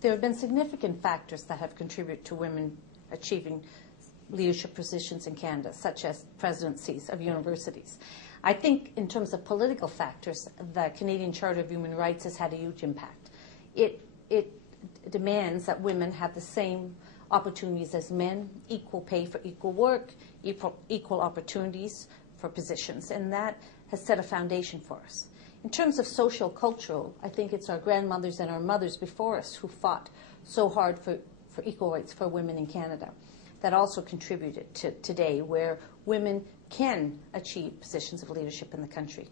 There have been significant factors that have contributed to women achieving leadership positions in Canada, such as presidencies of universities. I think in terms of political factors, the Canadian Charter of Human Rights has had a huge impact. It demands that women have the same opportunities as men, equal pay for equal work, equal opportunities for positions, and that has set a foundation for us. In terms of social, cultural, I think it's our grandmothers and our mothers before us who fought so hard for equal rights for women in Canada. That also contributed to today, where women can achieve positions of leadership in the country.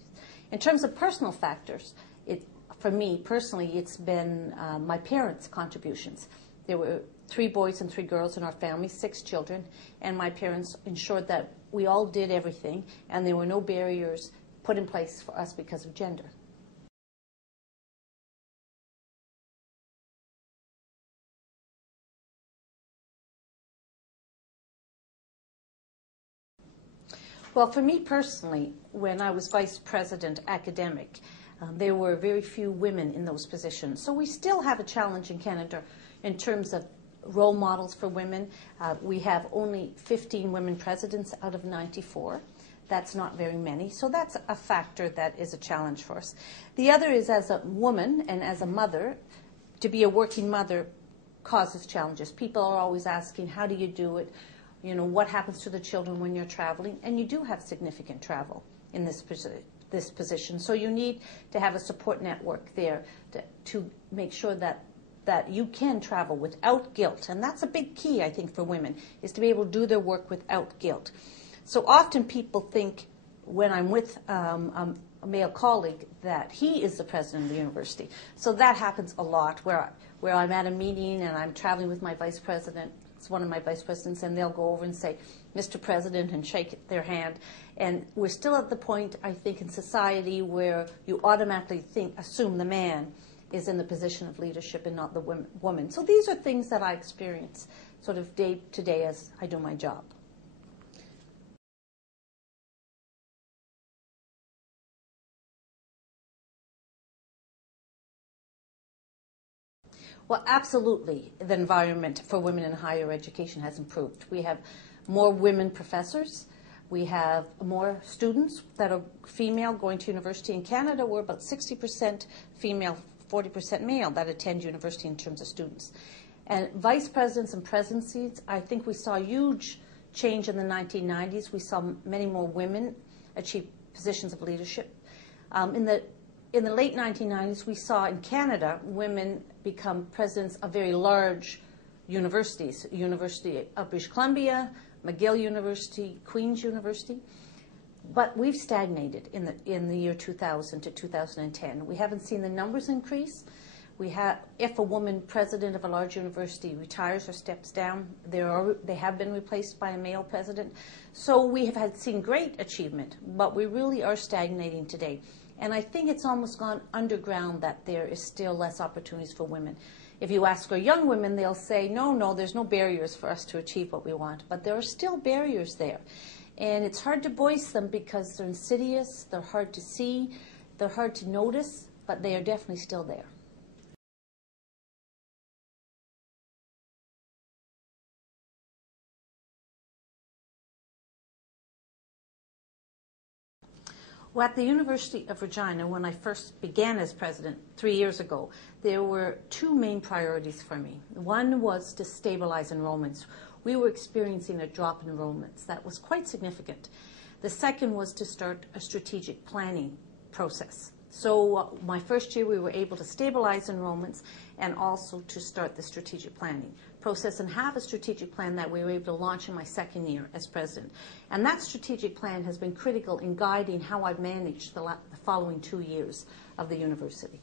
In terms of personal factors, for me personally, it's been my parents' contributions. There were 3 boys and 3 girls in our family, 6 children, and my parents ensured that we all did everything, and there were no barriers put in place for us because of gender. Well, for me personally, when I was vice president academic, there were very few women in those positions. So we still have a challenge in Canada in terms of role models for women. We have only 15 women presidents out of 94. That's not very many. So that's a factor that is a challenge for us. The other is, as a woman and as a mother, to be a working mother causes challenges. People are always asking, how do you do it? You know, what happens to the children when you're traveling? And you do have significant travel in this position. So you need to have a support network there to make sure that you can travel without guilt. And that's a big key, I think, for women, is to be able to do their work without guilt. So often people think, when I'm with a male colleague, that he is the president of the university. So that happens a lot, where I'm at a meeting and I'm traveling with my vice president. It's one of my vice presidents, and they'll go over and say, Mr. President, and shake their hand. And we're still at the point, I think, in society where you automatically assume the man is in the position of leadership and not the woman. So these are things that I experience sort of day to day as I do my job. Well, absolutely, the environment for women in higher education has improved. We have more women professors. We have more students that are female going to university. In Canada, we're about 60% female, 40% male that attend university in terms of students. And vice presidents and presidencies, I think we saw a huge change in the 1990s. We saw many more women achieve positions of leadership. In the late 1990s, we saw in Canada women become presidents of very large universities, University of British Columbia, McGill University, Queen's University. But we've stagnated in the year 2000 to 2010. We haven't seen the numbers increase. If a woman president of a large university retires or steps down, they have been replaced by a male president. So we have seen great achievement, but we really are stagnating today. And I think it's almost gone underground that there is still less opportunities for women. If you ask our young women, they'll say, no, there's no barriers for us to achieve what we want. But there are still barriers there. And it's hard to voice them because they're insidious, they're hard to see, they're hard to notice, but they are definitely still there. Well, at the University of Regina, when I first began as president 3 years ago, there were 2 main priorities for me. One was to stabilize enrollments. We were experiencing a drop in enrollments that was quite significant. The second was to start a strategic planning process. So my first year we were able to stabilize enrollments and also to start the strategic planning process and have a strategic plan that we were able to launch in my second year as president. And that strategic plan has been critical in guiding how I've managed the following 2 years of the university.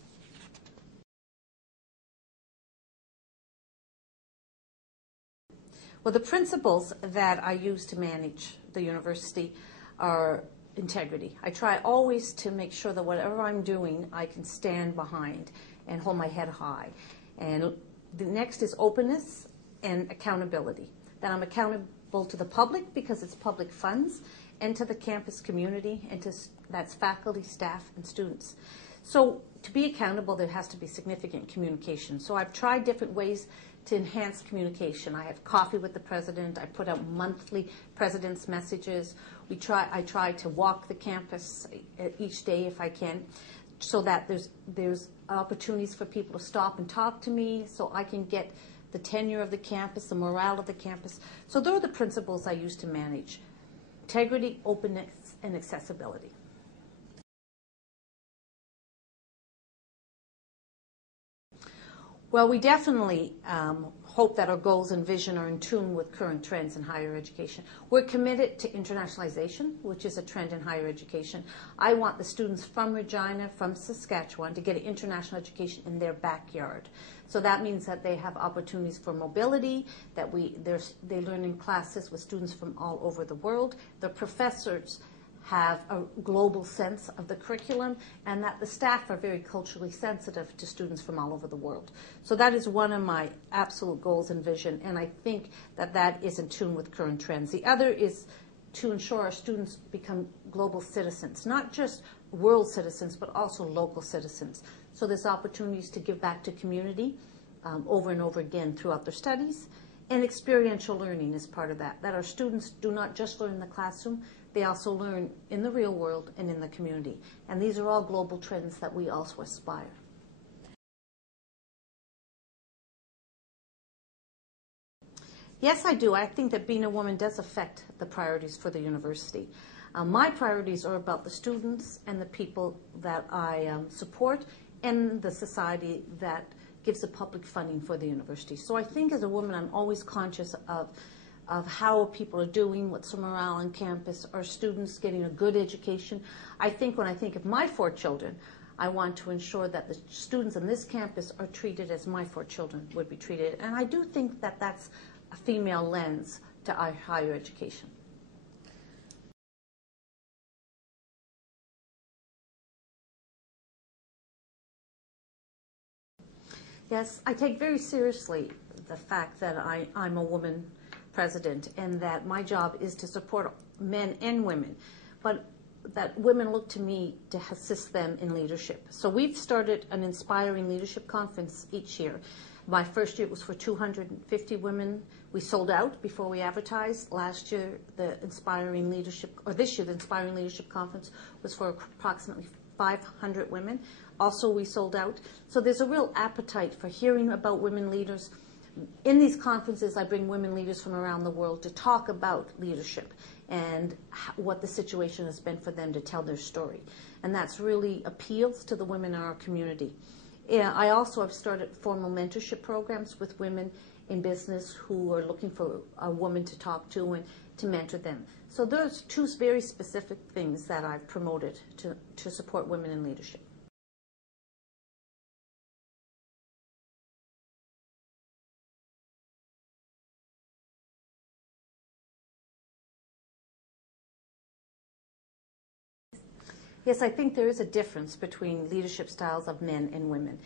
Well, the principles that I use to manage the university are integrity. I try always to make sure that whatever I'm doing, I can stand behind and hold my head high. And the next is openness and accountability. That I'm accountable to the public because it's public funds, and to the campus community, and that's faculty, staff, and students. So to be accountable, there has to be significant communication. So I've tried different ways to enhance communication. I have coffee with the president. I put out monthly president's messages. I try to walk the campus each day if I can, so that there's opportunities for people to stop and talk to me, so I can get the tenure of the campus, the morale of the campus. So those are the principles I use to manage: integrity, openness, and accessibility. Well, we definitely hope that our goals and vision are in tune with current trends in higher education. We're committed to internationalization, which is a trend in higher education. I want the students from Regina, from Saskatchewan, to get an international education in their backyard. So that means that they have opportunities for mobility, that they learn in classes with students from all over the world. The professors have a global sense of the curriculum, and that the staff are very culturally sensitive to students from all over the world. So that is one of my absolute goals and vision, and I think that that is in tune with current trends. The other is to ensure our students become global citizens, not just world citizens, but also local citizens. So there's opportunities to give back to community over and over again throughout their studies, and experiential learning is part of that, that our students do not just learn in the classroom, they also learn in the real world and in the community. And these are all global trends that we also aspire. Yes, I do. I think that being a woman does affect the priorities for the university. My priorities are about the students and the people that I support, and the society that gives the public funding for the university. So I think as a woman, I'm always conscious of how people are doing, what's the morale on campus, are students getting a good education. I think when I think of my 4 children, I want to ensure that the students on this campus are treated as my 4 children would be treated. And I do think that that's a female lens to our higher education. Yes, I take very seriously the fact that I'm a woman president, and that my job is to support men and women, but that women look to me to assist them in leadership. So we've started an Inspiring Leadership Conference each year. My first year was for 250 women. We sold out before we advertised. Last year, the Inspiring Leadership, or this year, the Inspiring Leadership Conference was for approximately 500 women. Also, we sold out. So there's a real appetite for hearing about women leaders. In these conferences, I bring women leaders from around the world to talk about leadership and what the situation has been for them, to tell their story. And that's really appeals to the women in our community. I also have started formal mentorship programs with women in business who are looking for a woman to talk to and to mentor them. So those 2 very specific things that I've promoted to support women in leadership. Yes, I think there is a difference between leadership styles of men and women.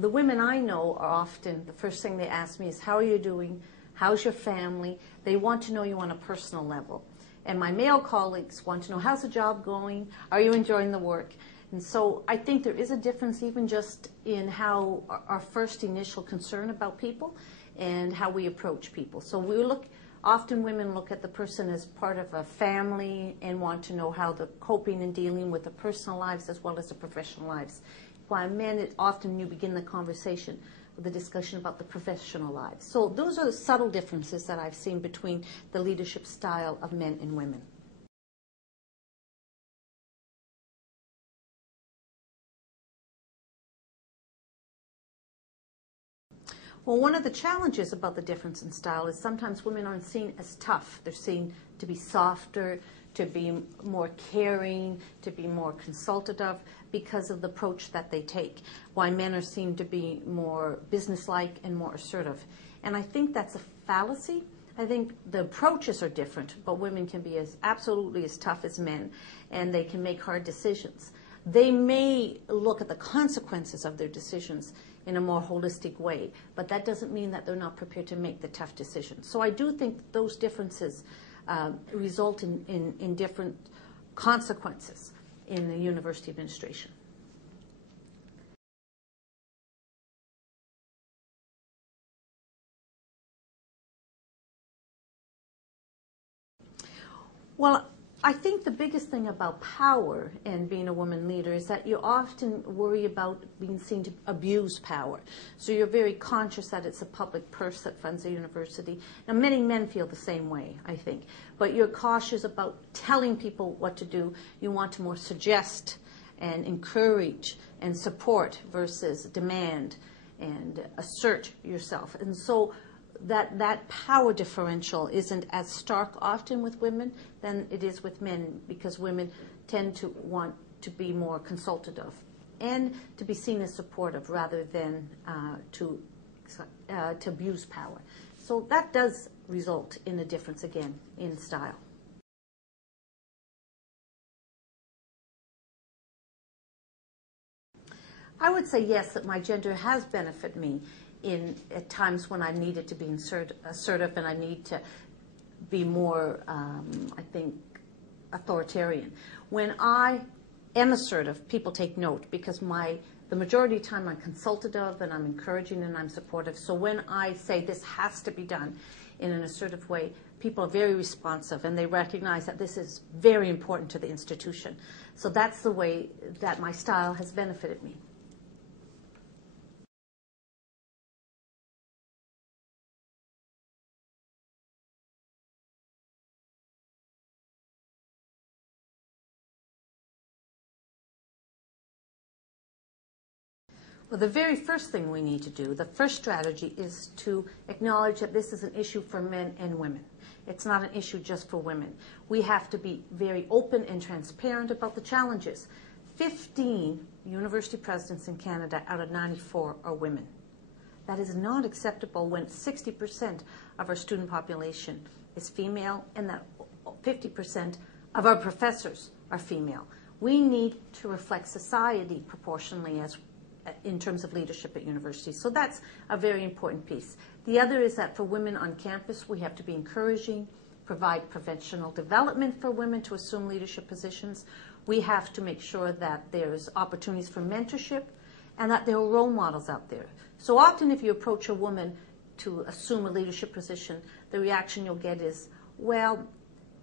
The women I know are often, the first thing they ask me is, how are you doing? How's your family? They want to know you on a personal level. And my male colleagues want to know, how's the job going? Are you enjoying the work? And so I think there is a difference even just in how our first initial concern about people and how we approach people. So often women look at the person as part of a family and want to know how they're coping and dealing with their personal lives as well as their professional lives. While men, often you begin the conversation with a discussion about the professional lives. So those are the subtle differences that I've seen between the leadership style of men and women. Well, one of the challenges about the difference in style is sometimes women aren't seen as tough. They're seen to be softer, to be more caring, to be more consultative because of the approach that they take, while men are seen to be more businesslike and more assertive. And I think that's a fallacy. I think the approaches are different, but women can be absolutely as tough as men, and they can make hard decisions. They may look at the consequences of their decisions in a more holistic way, but that doesn't mean that they're not prepared to make the tough decisions. So I do think those differences result in different consequences in the university administration. Well, I think the biggest thing about power and being a woman leader is that you often worry about being seen to abuse power. So you're very conscious that it's a public purse that funds a university. Now, many men feel the same way, I think. But you're cautious about telling people what to do. You want to more suggest and encourage and support versus demand and assert yourself. And so that power differential isn't as stark often with women than it is with men, because women tend to want to be more consultative and to be seen as supportive rather than to abuse power. So that does result in a difference, again, in style. I would say yes, that my gender has benefited me at times when I needed to be assertive and I need to be more, I think, authoritarian. When I am assertive, people take note, because the majority of the time I'm consultative and I'm encouraging and I'm supportive. So when I say this has to be done in an assertive way, people are very responsive and they recognize that this is very important to the institution. So that's the way that my style has benefited me. Well, the very first thing we need to do, the first strategy, is to acknowledge that this is an issue for men and women. It's not an issue just for women. We have to be very open and transparent about the challenges. 15 university presidents in Canada out of 94 are women. That is not acceptable when 60% of our student population is female and that 50% of our professors are female. We need to reflect society proportionally in terms of leadership at universities. So that's a very important piece. The other is that for women on campus, we have to be encouraging, provide professional development for women to assume leadership positions. We have to make sure that there's opportunities for mentorship and that there are role models out there. So often if you approach a woman to assume a leadership position, the reaction you'll get is, well,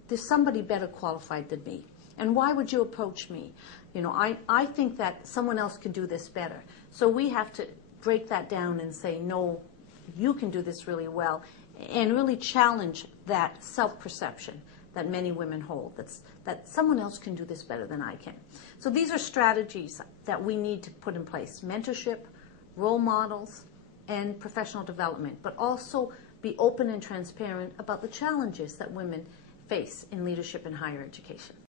there's somebody better qualified than me. And why would you approach me? You know, I think that someone else can do this better. So we have to break that down and say, no, you can do this really well, and really challenge that self-perception that many women hold, that someone else can do this better than I can. So these are strategies that we need to put in place: mentorship, role models, and professional development, but also be open and transparent about the challenges that women face in leadership in higher education.